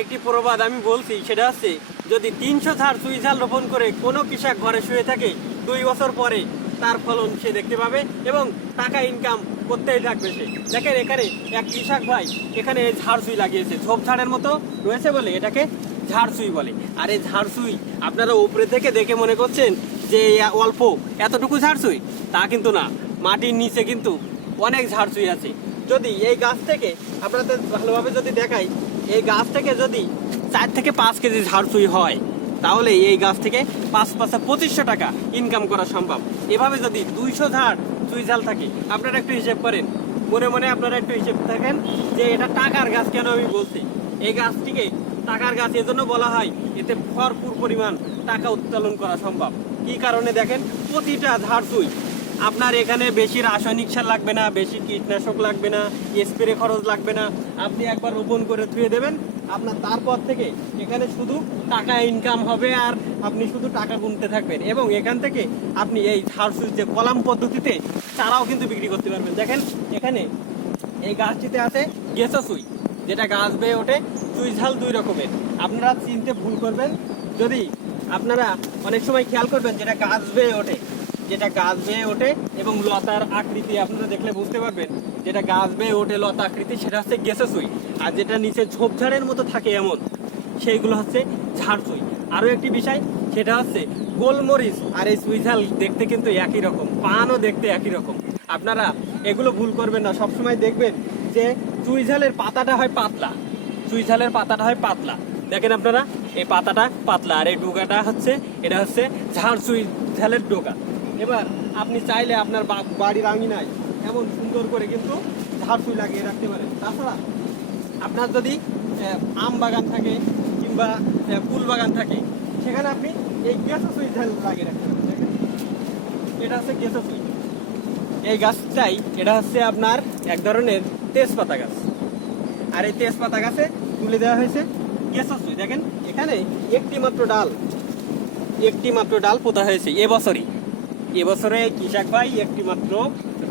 একটি প্রবাদ আমি বলছি, সেটা হচ্ছে, যদি তিনশো ঝাড় চুই ঝাল রোপণ করে কোনো কৃষক ঘরে শুয়ে থাকে দুই বছর পরে, তার ফলন সে দেখতে পাবে এবং টাকা ইনকাম করতেই থাকবে সে। দেখেন এখানে এক কৃষক ভাই এখানে এই ঝাড় সুই লাগিয়েছে, ঝোপ ঝাড়ের মতো রয়েছে বলে এটাকে ঝাড় সুই বলে। আর এই ঝাড় সুই আপনারা উপরে থেকে দেখে মনে করছেন যে অল্প, এতটুকু ঝাড় সুই তা কিন্তু না, মাটির নিচে কিন্তু অনেক ঝাড় সুই আছে। যদি এই গাছ থেকে আপনাদের ভালোভাবে যদি দেখাই এই গাছ থেকে যদি চার থেকে পাঁচ কেজি ঝাড় সুই হয়, তাহলে এই গাছ থেকে পাঁচ পাঁচে পঁচিশশো টাকা ইনকাম করা সম্ভব। এভাবে যদি দুইশো ঝাড় চুই ঝাল থাকে, আপনারা একটু হিসেব করেন। মনে মনে আপনারা একটু হিসেব থাকেন যে এটা টাকার গাছ কেন আমি বলছি? এই গাছটিকে টাকার গাছ এজন্য বলা হয়, এতে ভরপুর পরিমাণ টাকা উত্তোলন করা সম্ভব। কি কারণে দেখেন? প্রতিটা ঝাড় চুই আপনার এখানে বেশি রাসায়নিক সার লাগবে না, বেশি কীটনাশক লাগবে না স্প্রে খরচ লাগবে না। আপনি একবার রোপণ করে ধুয়ে দেবেন, আপনার তারপর থেকে এখানে শুধু টাকা ইনকাম হবে আর আপনি শুধু টাকা গুনতে থাকবেন। এবং এখান থেকে আপনি এই ঝাড় সুইচ যে কলাম পদ্ধতিতে চারাও কিন্তু বিক্রি করতে পারবেন। দেখেন, এখানে এই গাছটিতে আছে গেসো সুই যেটা গাছ বেয়ে ওঠে চুই ঝাল দুই রকমের। আপনারা চিনতে ভুল করবেন, যদি আপনারা অনেক সময় খেয়াল করবেন যেটা গাছ বেয়ে ওঠে যেটা গাছ বেয়ে ওঠে এবং লতার আকৃতি আপনারা দেখলে বুঝতে পারবেন, যেটা গাছ বেয়ে ওঠে লতা আকৃতি, সেটা হচ্ছে গেসে সুই আর যেটা নিচে ঝোপঝাড়ের মতো থাকে এমন, সেইগুলো হচ্ছে ঝাড় সুই আরও একটি বিষয়, সেটা হচ্ছে গোলমরিচ আর এই সুইঝাল দেখতে কিন্তু একই রকম, পানও দেখতে একই রকম। আপনারা এগুলো ভুল করবেন না, সবসময় দেখবেন যে চুইঝালের পাতাটা হয় পাতলা চুইঝালের পাতাটা হয় পাতলা। দেখেন আপনারা, এই পাতাটা পাতলা, আর এই ডোকাটা হচ্ছে, এটা হচ্ছে ঝাড় চুই ঝালের ডোকা এবার আপনি চাইলে আপনার বাড়ির আঙিনায় এমন সুন্দর করে কিন্তু ঝাড় চুই লাগিয়ে রাখতে পারেন। তাছাড়া আপনার যদি আম বাগান থাকে কিংবা ফুল বাগান থাকে, সেখানে আপনি এই গেসো সুই লাগিয়ে রাখতে পারেন। এটা হচ্ছে গেসো সুই এই গাছটাই, এটা হচ্ছে আপনার এক ধরনের তেজপাতা গাছ। আর এই তেজপাতা গাছে তুলে দেওয়া হয়েছে গেসো সুই দেখেন, এখানে একটি মাত্র ডাল একটি মাত্র ডাল পোতা হয়েছে এবছরই এবছরে কৃষক ভাই একটি মাত্র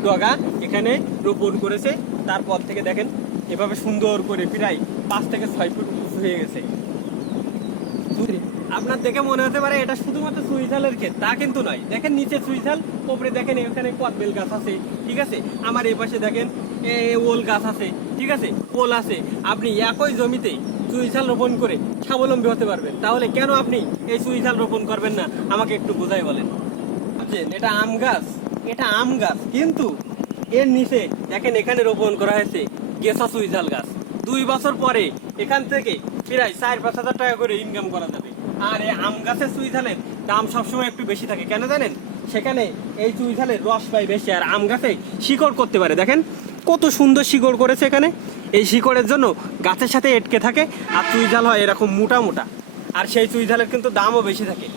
ডগা এখানে রোপণ করেছে। তারপর থেকে দেখেন, এভাবে সুন্দর করে প্রায় পাঁচ থেকে ছয় ফুট হয়ে গেছে। আপনার দেখে মনে হতে পারে এটা শুধুমাত্র সুইঝালের ক্ষেত, তা কিন্তু নয়। দেখেন নিচে সুইঝাল উপরে দেখেন এখানে কদবেল গাছ আছে, ঠিক আছে? আমার এই পাশে দেখেন ওল গাছ আছে, ঠিক আছে? ওল আছে। আপনি একই জমিতে সুইঝাল রোপণ করে স্বাবলম্বী হতে পারবেন। তাহলে কেন আপনি এই সুইঝাল রোপণ করবেন না? আমাকে একটু বোঝাই বলেন। ভাবছেন এটা আম গাছ, এটা আম গাছ, কিন্তু এর নিচে দেখেন এখানে রোপণ করা হয়েছে গেসা সুইঝাল গাছ। দুই বছর পরে এখান থেকে প্রায় চার, পাঁচ হাজার টাকা করে ইনকাম করা যাবে। আর এই আম গাছের সুইঝালের দাম সবসময় একটু বেশি থাকে। কেন জানেন? সেখানে এই চুইঝালের রস পাই বেশি, আর আম গাছে শিকড় করতে পারে। দেখেন কত সুন্দর শিকড় করেছে এখানে। এই শিকড়ের জন্য গাছের সাথে এটকে থাকে, আর চুইঝাল হয় এরকম মোটা মোটা। আর সেই চুইঝালের কিন্তু দামও বেশি থাকে।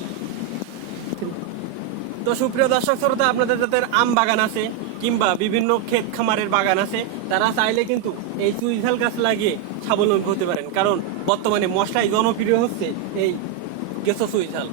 তো সুপ্রিয় দর্শক শ্রোতা, আপনাদের যাদের আম বাগান আছে কিংবা বিভিন্ন ক্ষেত খামারের বাগান আছে, তারা চাইলে কিন্তু এই চুইঝাল গাছ লাগিয়ে স্বাবলম্বী হতে পারেন। কারণ বর্তমানে মশলাই জনপ্রিয় হচ্ছে এই গেছো চুইঝাল